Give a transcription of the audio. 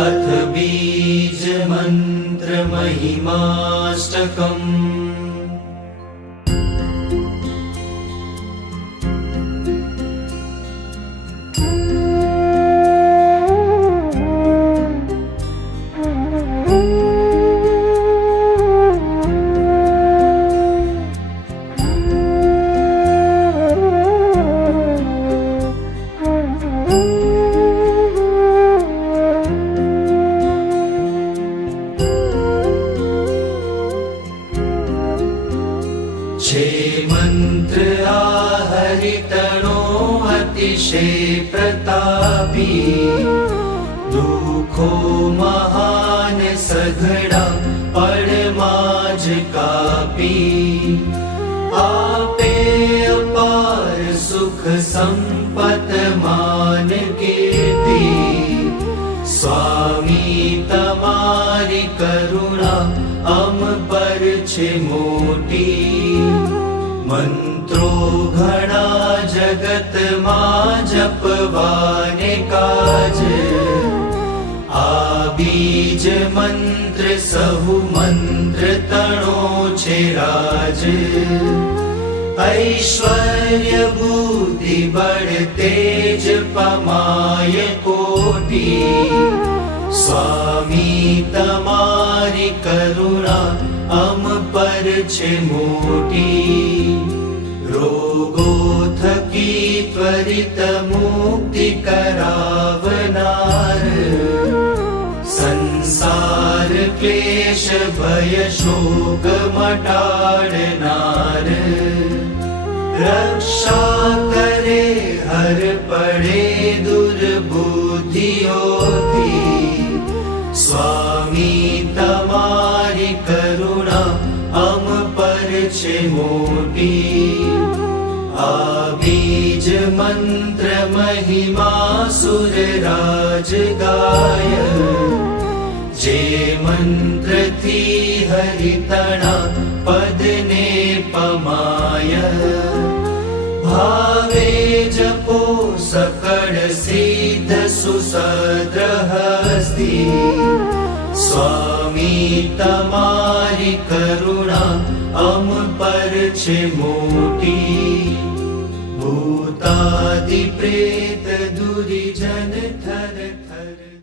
अथ बीज मंत्र महिमाष्टकम्। छे मंत्र आहरितनो अतिशय प्रतापी, दुखो महान सघड़ा पड़माज कापी। आपे अपार सुख संपत मान कीर्ति, स्वामी तमारी करुणा अम पर छे मोटी। मंत्रो घणा जगत मां जपवाने काज, आ बीज मंत्र सहु मंत्र तणो छे राज। ऐश्वर्य बुद्धि बळ तेज पमाय कोटि, स्वामी तमारी करुणा अम पर छे मोटी। रोगो थकी त्वरित मुक्ति करावनार, संसार क्लेश भय शोक मटाड़नार। रक्षा करे हर पड़े दुर्बुद्धियों थी, स्वामी तमारी करुणा अम पर छे मोटी। आ बीज मंत्र महिमा सुर राज गाय, जे मंत्र थी हरितणा पद ने पमाय। भावे जपो सकळ सिद्ध सुसद्र हस्ती, स्वामी तमारी करुणा अम पर छे मोटी। भूतादि प्रेत दुरिजन थर थर